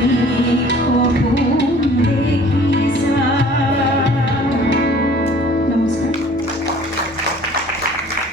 Lord.